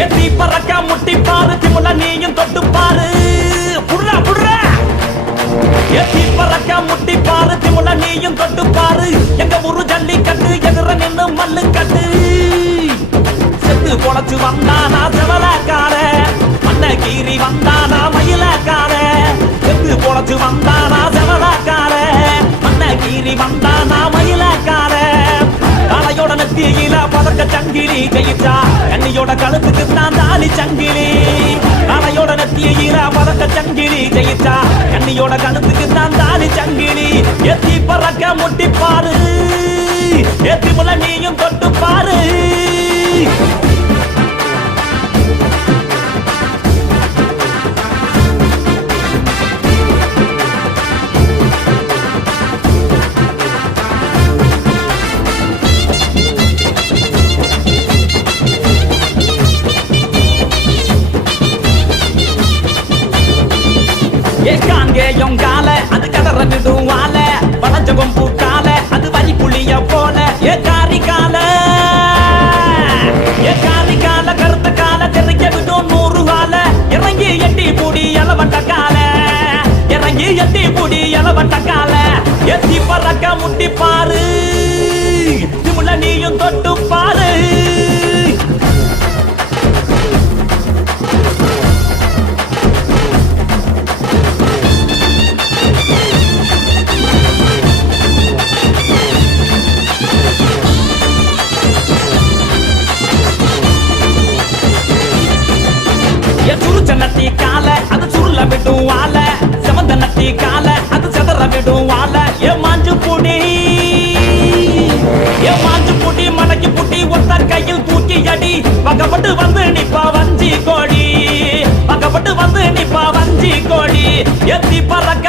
எத்தி பறக்க முட்டி பாரு திமுல நீயும் தொட்டு பாரு. புடுறா புடுறா. எத்தி பறக்க முட்டி பாரு திமுல நீயும் தொட்டு பாரு. எங்க ஊரு ஜல்லிக்கட்டு எதிர நின்னு மல்லு கட்டு செத்து பொழைச்சு வந்தானா செவலக்கார அண்ண கீறி வந்தானா மயிலக்கார செத்து பொழைச்சு வந்தா நெத்தியில சங்கிலி ஜெயிச்சா கண்ணியோட கழுத்துக்கு தான் தாலி சங்கிலி. அலையோட நத்திய ஈரா பதக்க சங்கிலி ஜெயிச்சா கண்ணியோட கழுத்துக்கு தான் தாலி சங்கிலி. எத்தி பறக்க முட்டி பாரு எத்தி முல நீயும் தொட்டு பாரு ஏ கால அது கதற விடுவால வளஞ்சகம் கால அது வரி புளிய போல. ஏ காரி கால ஏ காரி கால கருத்த கால தெரிக்க விடும் நூறு கால இறங்கி எட்டி பூடி எலவட்ட கால இறங்கி எட்டி பூடி எலவட்ட கால. எத்தி பறக்க முட்டி என் சுருச்ச நட்டி கால அது சுருள விடும் வாழ செவந்த நட்டி கால அது செதற விடும் வாழ ஏ மாஞ்சு புடி ஏ மாஞ்சு புடி மடக்கி புட்டி ஒத்த கையில் தூக்கி அடி. பக்கப்பட்டு வந்து நிப்பா வஞ்சி கோடி பக்கப்பட்டு வந்து நிப்பா வஞ்சி கோடி எத்தி பறக்க